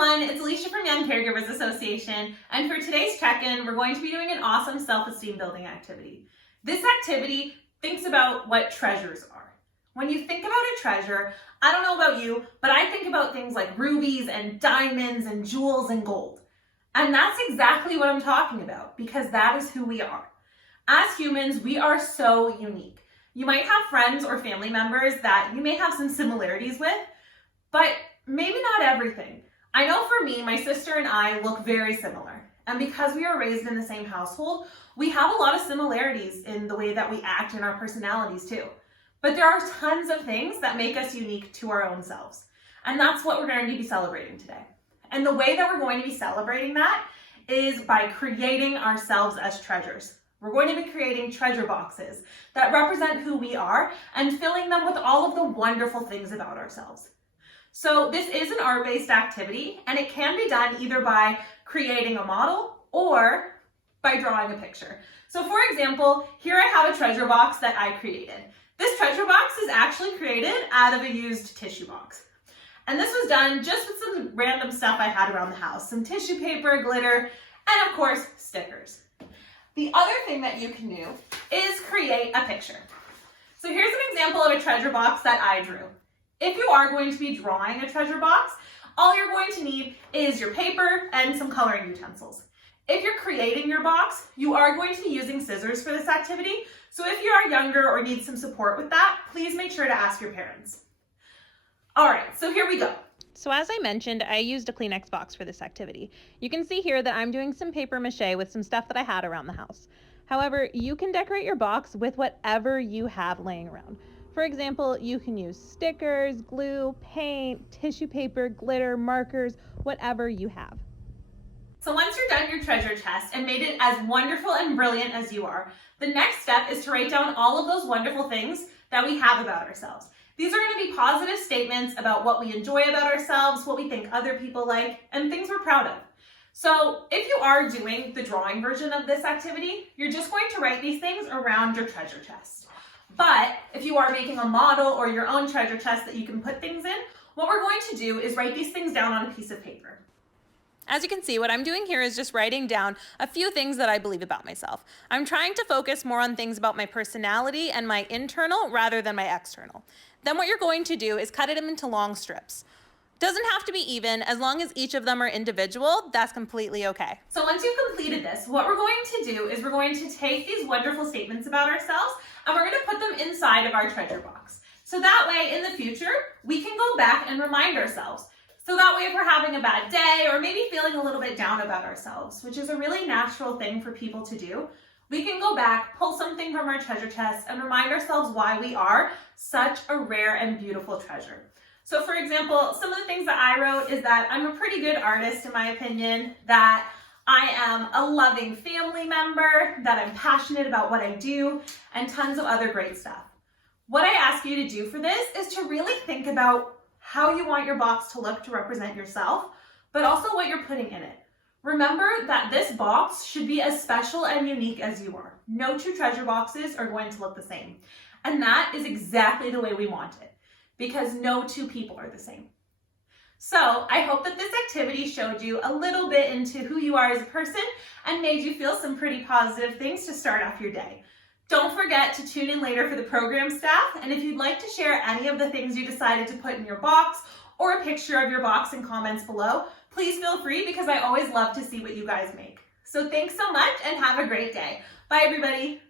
everyone, it's Alicia from Young Caregivers Association, and for today's check-in, we're going to be doing an awesome self-esteem building activity. This activity thinks about what treasures are. When you think about a treasure, I don't know about you, but I think about things like rubies and diamonds and jewels and gold. And that's exactly what I'm talking about, because that is who we are. As humans, we are so unique. You might have friends or family members that you may have some similarities with, but maybe not everything. I know for me, my sister and I look very similar. And because we are raised in the same household, we have a lot of similarities in the way that we act and our personalities too. But there are tons of things that make us unique to our own selves. And that's what we're going to be celebrating today. And the way that we're going to be celebrating that is by creating ourselves as treasures. We're going to be creating treasure boxes that represent who we are and filling them with all of the wonderful things about ourselves. So this is an art-based activity, and it can be done either by creating a model or by drawing a picture. So for example, here I have a treasure box that I created. This treasure box is actually created out of a used tissue box. And this was done just with some random stuff I had around the house, some tissue paper, glitter, and of course, stickers. The other thing that you can do is create a picture. So here's an example of a treasure box that I drew. If you are going to be drawing a treasure box, all you're going to need is your paper and some coloring utensils. If you're creating your box, you are going to be using scissors for this activity. So if you are younger or need some support with that, please make sure to ask your parents. All right, so here we go. So as I mentioned, I used a Kleenex box for this activity. You can see here that I'm doing some paper mache with some stuff that I had around the house. However, you can decorate your box with whatever you have laying around. For example, you can use stickers, glue, paint, tissue paper, glitter, markers, whatever you have. So once you're done your treasure chest and made it as wonderful and brilliant as you are, the next step is to write down all of those wonderful things that we have about ourselves. These are going to be positive statements about what we enjoy about ourselves, what we think other people like, and things we're proud of. So if you are doing the drawing version of this activity, you're just going to write these things around your treasure chest. But if you are making a model or your own treasure chest that you can put things in, what we're going to do is write these things down on a piece of paper. As you can see, what I'm doing here is just writing down a few things that I believe about myself. I'm trying to focus more on things about my personality and my internal rather than my external. Then what you're going to do is cut them into long strips. Doesn't have to be even, as long as each of them are individual, that's completely okay. So once you've completed this, what we're going to do is we're going to take these wonderful statements about ourselves and we're going to put them inside of our treasure box. So that way in the future, we can go back and remind ourselves. So that way if we're having a bad day or maybe feeling a little bit down about ourselves, which is a really natural thing for people to do, we can go back, pull something from our treasure chest and remind ourselves why we are such a rare and beautiful treasure. So for example, some of the things that I wrote is that I'm a pretty good artist in my opinion, that I am a loving family member, that I'm passionate about what I do, and tons of other great stuff. What I ask you to do for this is to really think about how you want your box to look to represent yourself, but also what you're putting in it. Remember that this box should be as special and unique as you are. No two treasure boxes are going to look the same. And that is exactly the way we want it, because no two people are the same. So I hope that this activity showed you a little bit into who you are as a person and made you feel some pretty positive things to start off your day. Don't forget to tune in later for the program staff, and if you'd like to share any of the things you decided to put in your box or a picture of your box in comments below, please feel free because I always love to see what you guys make. So thanks so much and have a great day. Bye everybody.